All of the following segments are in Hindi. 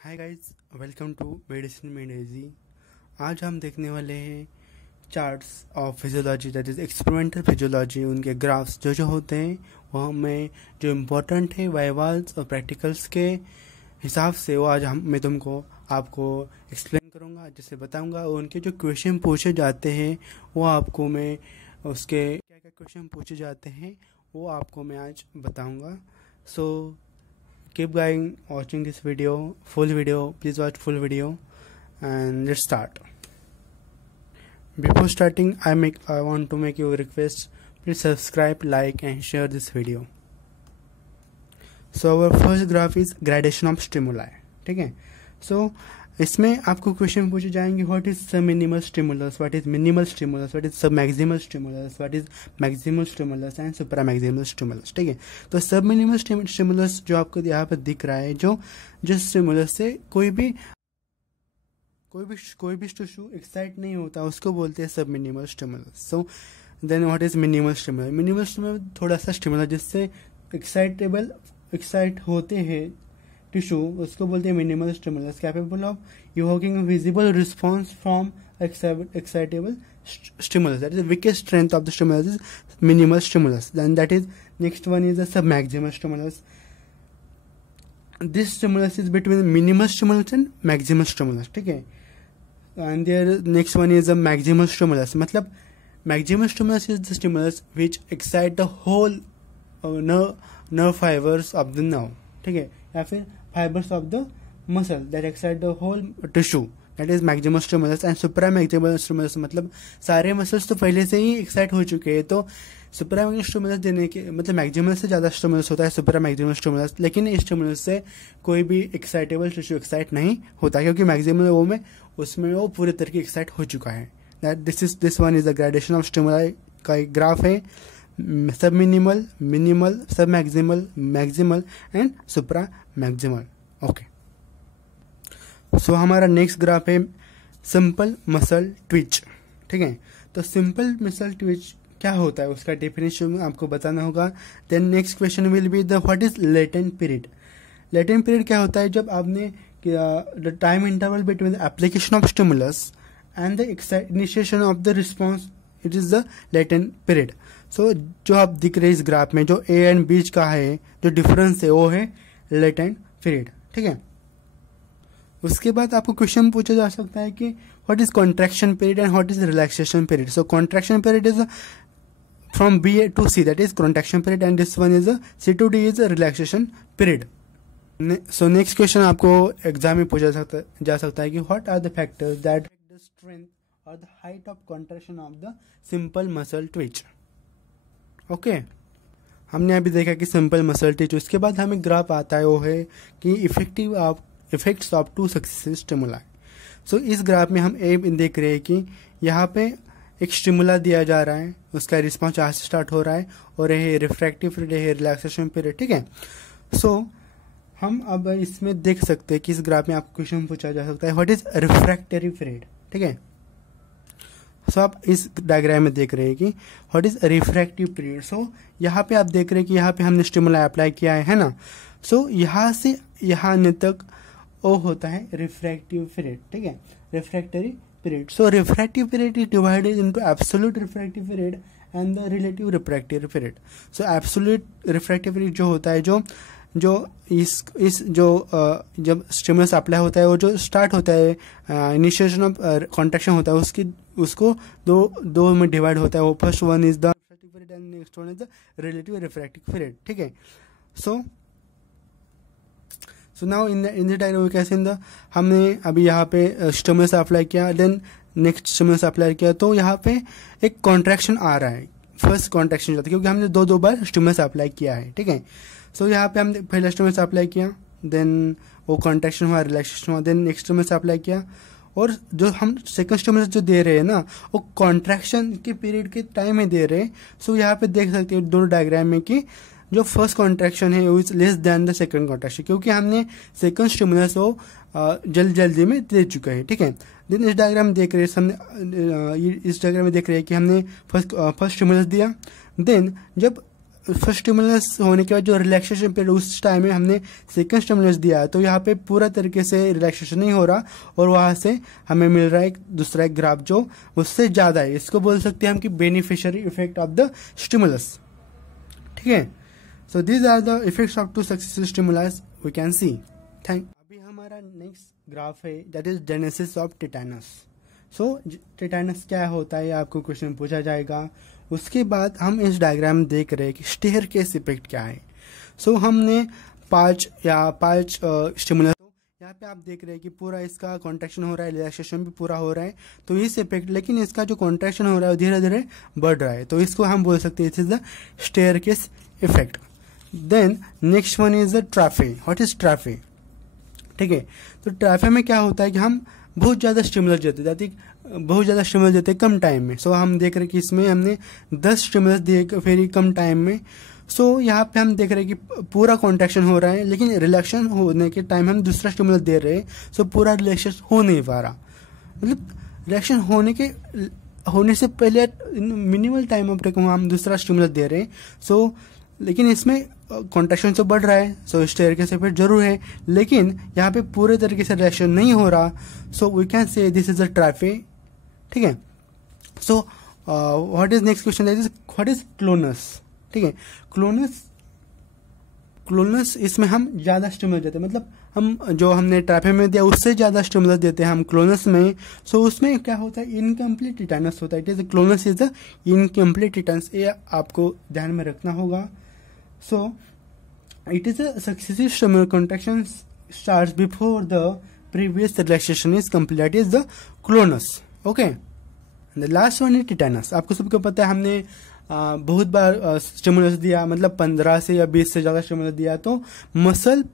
Hi guys, welcome to medicine में डेजी। आज हम देखने वाले हैं charts of physiology, that is experimental physiology. उनके ग्राफ्स जो होते हैं वो हमें जो इम्पोर्टेंट है वाइवाल्स और प्रैक्टिकल्स के हिसाब से वो आज मैं आपको एक्सप्लेन करूँगा, जिससे बताऊँगा। उनके जो क्वेश्चन पूछे जाते हैं वो आपको मैं उसके क्या क्या क्वेश्चन पूछे जाते हैं वो आपको मैं आज बताऊँगा। सो keep going watching this video, full video, please watch full video and let's start. Before starting, I want to make you a request. Please subscribe, like and share this video. So our first graph is gradation of stimuli. ठीक है। So इसमें आपको क्वेश्चन पूछे जाएंगे, what is sub minimal stimulus, what is minimal stimulus, what is sub maximal stimulus, what is maximal stimulus and supra maximal stimulus. ठीक है। तो सब मिनिमल स्टिमुलस जो आपको यहाँ पर दिख रहा है, जो स्टिमुलस से कोई भी टिश्यू एक्साइट नहीं होता, उसको बोलते हैं सब minimal stimulus. So then what is minimal stimulus? Minimal stimulus थोड़ा सा स्टिमुलस जिससे एक्साइट होते हैं टिश्यू, उसको बोलते हैं minimal stimulus. Capable of evoking visible response from excitable stimulus, that is the weakest strength of the stimulus is minimal stimulus. Then that is next one is the submaximal stimulus. This stimulus is between minimal stimulus and maximal stimulus. ठीक है। and there next one is the maximal stimulus. मतलब maximal stimulus is the stimulus which excite the whole nerve fibers of the nerve. ठीक है। या फिर fibers of the muscle that excite the whole tissue, that is maximal stimulus. and supramaximal stimulus मतलब सारे मसल्स तो पहले से ही एक्साइट हो चुके हैं, तो सुपरामैक्सिमल स्टिमुलस देने के मतलब मैक्सिमल से ज़्यादा स्टिमुलस होता है सुपरामैक्सिमल स्टिमुलस। लेकिन इस स्टिमुलस से कोई भी एक्साइटेबल टिश्यू एक्साइट नहीं होता, क्योंकि मैक्सिमल उसमें वो पूरे तरीके एक्साइट हो चुका है। This one is the gradation of stimuli का एक ग्राफ है। Sub minimal, minimal, sub maximal, maximal and supra maximal. Okay. So हमारा नेक्स्ट ग्राफ है सिंपल मसल ट्विच। ठीक है। तो सिंपल मसल ट्विच क्या होता है, उसका डेफिनेशन आपको बताना होगा। Then next question will be the what is latent period. Latent period क्या होता है? जब आपने the time interval between the application of stimulus and the initiation of the response, it is the latent period. So जो आप दिख रहे हैं इस ग्राफ में, जो ए एंड बीच का है जो डिफरेंस है वो है लेटेंट पीरियड। ठीक है। उसके बाद आपको क्वेश्चन पूछा जा सकता है कि what is contraction period and what is relaxation period. So contraction period is from B to C, that is contraction period, and this one is C to D is relaxation period. So next question आपको एग्जाम में पूछा जा सकता है कि what are the factors that the strength और the height of contraction of the simple muscle twitch. Okay. हमने अभी देखा कि सिंपल मसल ट्विच। उसके बाद हमें ग्राफ आता है, वो है कि effects of two successive stimuli. So इस ग्राफ में हम देख रहे हैं कि यहाँ पे एक स्टिमुला दिया जा रहा है, उसका रिस्पॉन्स यहाँ से स्टार्ट हो रहा है, और ये रिफ्रैक्टिव पीरियड है, रिलैक्सेशन पीरियड। ठीक है। सो हम अब इसमें देख सकते हैं कि इस ग्राफ में आपको क्वेश्चन पूछा जा सकता है व्हाट इज रिफ्रैक्टरी पीरियड। ठीक है। सो आप इस डायग्राम में देख रहे हैं कि व्हाट इज रिफ्रैक्टिव पीरियड। सो यहाँ पे आप देख रहे हैं कि यहाँ पे हमने स्टिमुला अप्लाई किया है ना। सो यहाँ से यहाँ आने तक वो होता है रिफ्रैक्टिव पीरियड। ठीक है। Refractory period. So refractive period is divided into absolute refractive period and the relative refractive period. So absolute refractive period जो होता है, जब स्टिमुलस अप्लाई होता है, वो जो स्टार्ट होता है, इनिशिएशन ऑफ कॉन्ट्रैक्शन होता है, उसको दो में डिवाइड होता है। वो first one is the refractive period and next one is the relative refractive period. ठीक है। So now in the diagram कैसे हमने अभी यहाँ पे स्टिमुलस अप्लाई किया, देन नेक्स्ट स्टिमुलस अप्लाई किया, तो यहाँ पे एक कॉन्ट्रैक्शन आ रहा है, फर्स्ट कॉन्ट्रैक्शन जाता है, क्योंकि हमने दो बार स्टिमुलस अप्लाई किया है। ठीक है। सो यहाँ पे हमने पहला स्टिमुलस अप्लाई किया, देन वो कॉन्ट्रैक्शन हुआ, रिलैक्सेशन हुआ, देन नेक्स्ट स्टिमुलस अप्लाई किया, और जो हम सेकंड स्टिमुलस जो दे रहे हैं ना, वो कॉन्ट्रैक्शन के पीरियड के टाइम में दे रहे हैं। सो यहाँ पे देख सकते हैं दोनों डायग्राम में कि जो फर्स्ट कॉन्ट्रैक्शन है वो is less than the second contraction, क्योंकि हमने सेकंड स्टिमुलस वो जल्दी में दे चुका है। ठीक है। देन इस डायग्राम देख रहे हैं कि हमने फर्स्ट स्टिमुलस दिया, देन जब फर्स्ट स्टिमुलस होने के बाद जो रिलैक्सेशन पीरियड उस टाइम में हमने सेकंड स्टिमुलस दिया है, तो यहाँ पे पूरा तरीके से रिलैक्सेशन नहीं हो रहा और वहाँ से हमें मिल रहा है एक दूसरा एक ग्राफ जो उससे ज़्यादा है। इसको बोल सकते हैं हम कि beneficiary effect of the stimulus. ठीक है, so these are the effects of two successive stimulus we can see. अभी हमारा नेक्स्ट ग्राफ है that is genesis of tetanus. So tetanus क्या होता है आपको क्वेश्चन पूछा जाएगा। उसके बाद हम इस डायग्राम में देख रहे हैं कि स्टेयरकेस इफेक्ट क्या है। सो हमने पांच स्टिमुलस, यहाँ पे आप देख रहे हैं कि पूरा इसका कॉन्ट्रैक्शन हो रहा है, रिलैक्सेशन भी पूरा हो रहा है, तो इस इफेक्ट, लेकिन इसका जो कॉन्ट्रैक्शन हो रहा है धीरे धीरे बढ़ रहा है, तो इसको हम बोल सकते हैं it is the staircase effect. Then next one is the treppe. What is treppe? ठीक है, तो ट्रैफे में क्या होता है कि हम बहुत ज़्यादा स्टिमुलस देते कम टाइम में। सो हम देख रहे हैं कि इसमें हमने 10 स्टिमुलस दिए फिर कम टाइम में। सो यहाँ पे हम देख रहे हैं कि पूरा कॉन्ट्रैक्शन हो रहा है, लेकिन रिलैक्सेशन होने के टाइम हम दूसरा स्टिमुलस दे रहे हैं, सो पूरा रिलैक्सेशन हो नहीं पा रहा। मतलब रिलैक्सेशन होने से पहले मिनिमल टाइम ऑफ टेक हम दूसरा स्टिमुलस दे रहे हैं। सो लेकिन इसमें कॉन्ट्रैक्शन तो बढ़ रहा है, सो स्टेयरकेस इफेक्ट जरूर है, लेकिन यहाँ पे पूरे तरीके से रिएक्शन नहीं हो रहा। So we can say this is a treppe. ठीक है, so what is next question, what is clonus? ठीक है, क्लोनस इसमें हम ज्यादा स्टिमुलस देते हैं, मतलब हम जो हमने ट्रैफे में दिया उससे ज्यादा स्टिमुलस देते हैं हम क्लोनस में। सो उसमें क्या होता है, इनकम्प्लीट टिटैनस होता है। It is clonus is the incomplete tetanus, ये आपको ध्यान में रखना होगा। So it is a successive stimular contraction starts before the previous relaxation is complete. That is the clonus. Okay. And the last one is tetanus. आपको सबको पता है हमने बहुत बार स्टिमुलस दिया, मतलब 15 से या 20 से ज़्यादा स्टिमुलस दिया तो मसल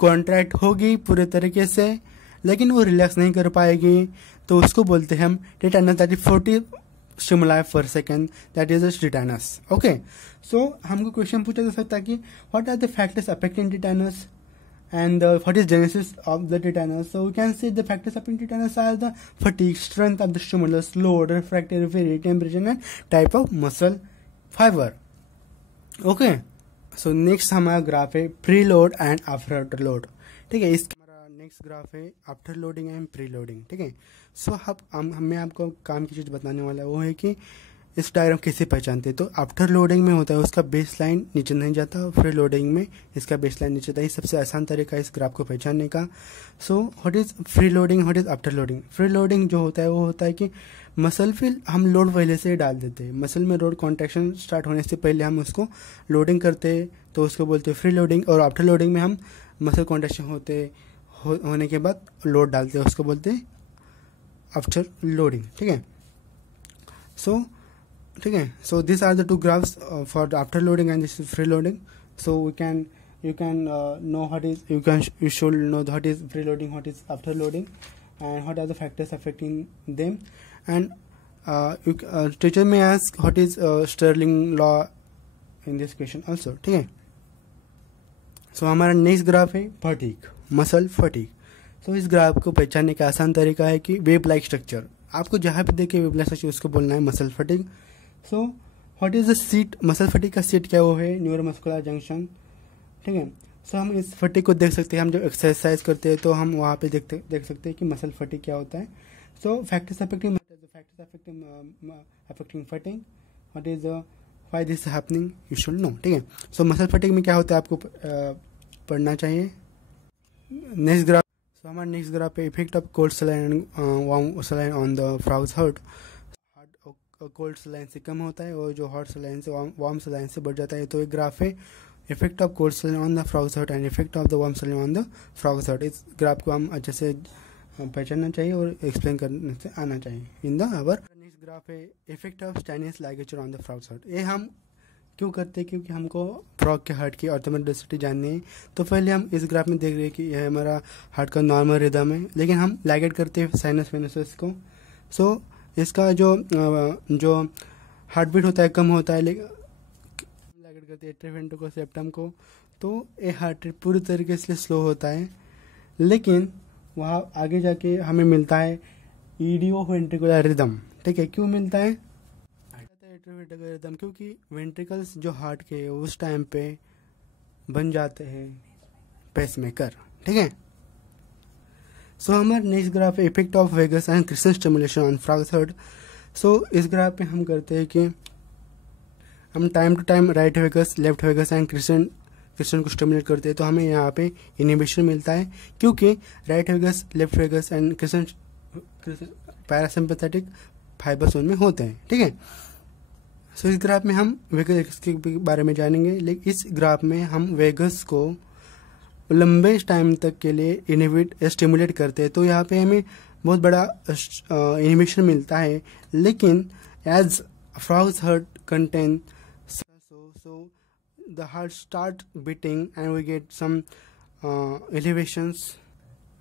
कॉन्ट्रैक्ट होगी पूरे तरीके से, लेकिन वो रिलैक्स नहीं कर पाएगी, तो उसको बोलते हैं हम tetanus. That is 40 stimuli per second, that is a tetanus. Okay, so हमको क्वेश्चन पूछा जा सकता है कि what are the factors affecting tetanus and what is genesis of the tetanus. So we can say the factors affecting tetanus are the fatigue, strength of the stimulus, load, refractory temperature and type of muscle fiber. Okay, so next हमारा ग्राफ है preload and after load. ठीक है, इसका नेक्स्ट ग्राफ है after loading and pre loading. ठीक है, सो हमें आपको काम की चीज़ बताने वाला है, वो है कि इस डायग्राम कैसे पहचानते हैं। तो आफ्टर लोडिंग में होता है उसका बेस लाइन नीचे नहीं जाता, फ्री लोडिंग में इसका बेस लाइन नीचे जाता है। सबसे आसान तरीका है इस ग्राफ को पहचानने का। सो what is free loading, what is after loading? Free loading जो होता है वो होता है कि मसल फिल हम लोड पहले से ही डाल देते हैं, मसल में रोड कॉन्ट्रैक्शन स्टार्ट होने से पहले हम उसको लोडिंग करते हैं, तो उसको बोलते हैं फ्री लोडिंग। और आफ्टर लोडिंग में हम मसल कॉन्ट्रैक्शन होने के बाद लोड डालते हैं, उसको बोलते हैं आफ्टर लोडिंग। ठीक है, so this are the two graphs for after loading and this is free loading. So you can know what is you should know what is preloading, what is after loading, and what are the factors affecting them. And teacher may ask what is Stirling law in this question also. ठीक है, सो हमारा नेक्स्ट ग्राफ है फटीग, मसल फटीग। सो इस ग्राफ को पहचानने का आसान तरीका है कि वेब लाइक स्ट्रक्चर, आपको जहाँ पे देखे वेब लाइक स्ट्रक्चर उसको बोलना है muscle fatigue. So what is the seat, muscle fatigue का सीट क्या वो है न्यूरोमस्कुलर जंक्शन। ठीक है, सो हम इस फटीग को देख सकते हैं, हम जब एक्सरसाइज करते हैं तो हम वहाँ पे देख सकते हैं कि मसल फटीग क्या होता है। सो factors affecting fatigue, what is why this happening, you should know. ठीक है, सो मसल फटीग में क्या होता है आपको पढ़ना चाहिए। नेक्स्ट ग्राफ, सो हमारा नेक्स्ट ग्राफ पे effect of cold saline warm saline on the frog's heart. Cold saline से कम होता है और जो हॉट सलाइन से वार्म सलाइन से बढ़ जाता है, तो एक ग्राफ है effect of cold saline on the frog's heart and effect of the warm saline on the frog's heart. इस ग्राफ को हम अच्छे से पहचानना चाहिए और एक्सप्लेन करने से आना चाहिए in the hour. Next graph है effect of Stannius ligature on the frog's heart. ये हम क्यों करते हैं, क्योंकि हमको फ्रॉग के हार्ट की ऑर्थोमेटिक डेंसिटी जाननी है। तो पहले हम इस ग्राफ में देख रहे हैं कि यह हमारा हार्ट का नॉर्मल रिदम है, लेकिन हम लाइगेट करते हैं साइनस वेनस को। सो इसका जो हार्ट बीट होता है कम होता है, लेकिन लाइगेट करते हैं एट्रियल को सेप्टम को, तो ये हार्ट रेट पूरी तरीके से स्लो होता है, लेकिन वहाँ आगे जाके हमें मिलता है ईडियो वेंट्रिकुलर रिदम। ठीक है, क्यों मिलता है? एट्रोफिक रिदम, क्योंकि वेंट्रिकल्स जो हार्ट के उस टाइम पे बन जाते हैं पेसमेकर, ठीक है। सो हमारा नेक्स्ट ग्राफ है effect of vagus and crystal stimulation on frogs heart. So इस ग्राफ पे हम करते हैं कि हम time to time right vagus, left vagus and crystal को स्टिमुलेट करते हैं, तो हमें यहाँ पे इनहिबिशन मिलता है, क्योंकि right vagus, left vagus and crystal parasympathetic fibre zone में होते हैं, ठीक है। सो इस ग्राफ में हम वेगस के बारे में जानेंगे, लेकिन इस ग्राफ में हम वेगस को लंबे टाइम तक के लिए इनहिबिट स्टिमुलेट करते हैं, तो यहाँ पे हमें बहुत बड़ा इनहिबिशन मिलता है। लेकिन as frogs heart contain so the heart start beating and we get some elevations,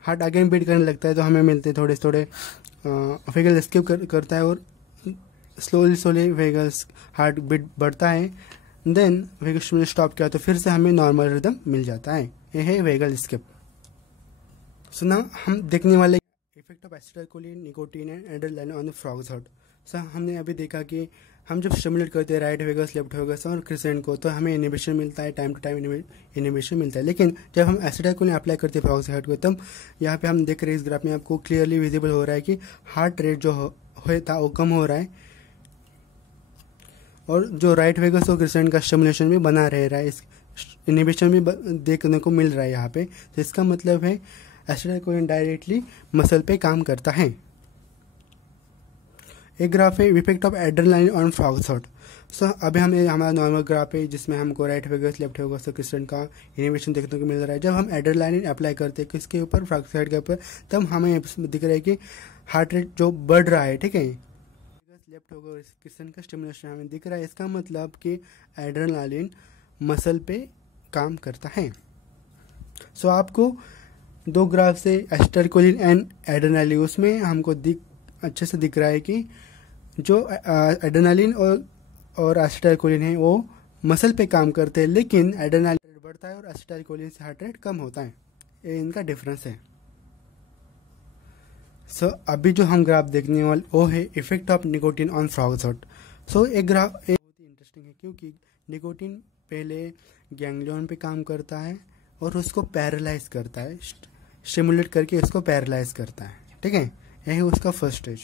heart again beat करने लगता है, तो हमें मिलते थोड़े थोड़े वेगल एस्केप करता है और स्लोली वेगल्स हार्ट बीट बढ़ता है, देन वेगल में स्टॉप किया तो फिर से हमें नॉर्मल रिदम मिल जाता है। ये है वेगल एस्केप। सो ना हम देखने वाले effect of acetylcholine, nicotine and adrenaline on the frog's heart. So हमने अभी देखा कि हम जब स्टिमुलेट करते हैं राइट वेगस, लेफ्ट वेगस और क्रिसेंट को, तो हमें इनहिबिशन मिलता है, टाइम टू टाइम इनहिबिशन मिलता है। लेकिन जब हम एसिटाइलकोलिन अप्लाई करते हैं फ्रॉग्स हार्ट को, तब यहाँ पे हम देख रहे हैं इस ग्राफ में आपको क्लियरली विजिबल हो रहा है कि हार्ट रेट जो था वो कम हो रहा है और जो राइट वेगस और क्रिसेंट का स्टिमुलेशन भी बना रह रहा है, इस इनहिबिशन भी देखने को मिल रहा है यहाँ पे। तो इसका मतलब है एसिटाइलकोलिन डायरेक्टली मसल पे काम करता है। एक ग्राफ है effect of adrenaline on frogs heart. So अभी हमें हमारा नॉर्मल ग्राफ है जिसमें हमको राइट वेगस, लेफ्ट वेगस और क्रिस्टल का इनहिबिशन देखने को मिल रहा है। जब हम एड्रेनालिन अप्लाई करते हैं किसके ऊपर, फ्रॉग्स हार्ट के ऊपर, तब हमें दिख रहा है कि हार्ट रेट जो बढ़ रहा है, ठीक है। लेफ्ट वेगस, क्रिस्टल का स्टिमुलेशन हमें दिख रहा है, इसका मतलब कि एड्रेनालिन मसल पे काम करता है। सो आपको दो ग्राफ से एसिटाइलकोलिन एंड एड्रेनालिन, उसमें हमको अच्छे से दिख रहा है कि जो एड्रेनालिन और एसिटाइलकोलिन है वो मसल पे काम करते हैं, लेकिन एड्रेनालिन बढ़ता है और एसिटाइलकोलिन से हार्ट रेट कम होता है। ये इनका डिफरेंस है। सो अभी जो हम ग्राफ देखने वाले वो है effect of nicotine on frogs heart. So एक ग्राफ बहुत ही इंटरेस्टिंग है, क्योंकि निकोटीन पहले गैंग्लियन पे काम करता है और उसको पैरालाइज करता है, स्टिमुलेट करके उसको पैरालाइज करता है, ठीक है। यही उसका फर्स्ट स्टेज।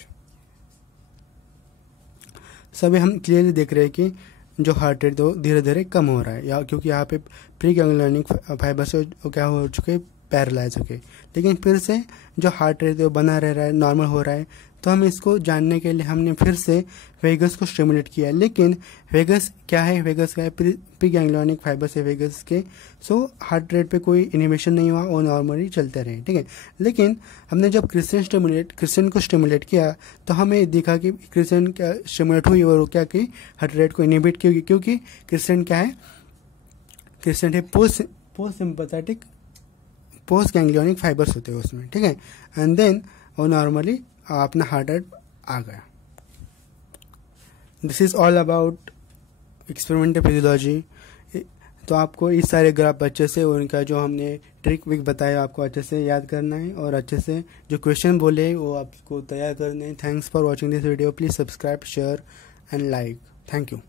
सभी हम क्लियरली देख रहे हैं कि जो हार्ट रेट तो धीरे धीरे कम हो रहा है, या क्योंकि यहाँ पे प्री गैंग्लियोनिक फाइबर से क्या हो चुके, पैरालाइज हो गए। लेकिन फिर से जो हार्ट रेट तो बना रह रहा है, नॉर्मल हो रहा है, तो हम इसको जानने के लिए हमने फिर से वेगस को स्टिमुलेट किया। लेकिन वेगस क्या है, वेगस का है प्री गैंग्लियोनिक फाइबर से वेगस के। सो हार्ट रेट पे कोई इनहिबिशन नहीं हुआ, वो नॉर्मली चलते रहे, ठीक है। लेकिन हमने जब क्रिस्टल को स्टिमुलेट किया तो हमें दिखा कि क्रिस्टल क्या स्टिमुलेट हुई और क्या कि हार्ट रेट को इनहिबिट की, क्योंकि क्रिस्टल क्या है, क्रिस्टल है post sympathetic, post ganglionic fibres होते हैं उसमें, ठीक है। एंड देन वो नॉर्मली अपना हार्ट रेट आ गया। This is all about experimental physiology. तो आपको इस सारे ग्राफ अच्छे से उनका जो हमने ट्रिक विक बताया आपको अच्छे से याद करना है और अच्छे से जो क्वेश्चन बोले वो आपको तैयार करने हैं। Thanks for watching this video. Please subscribe, share and like. Thank you.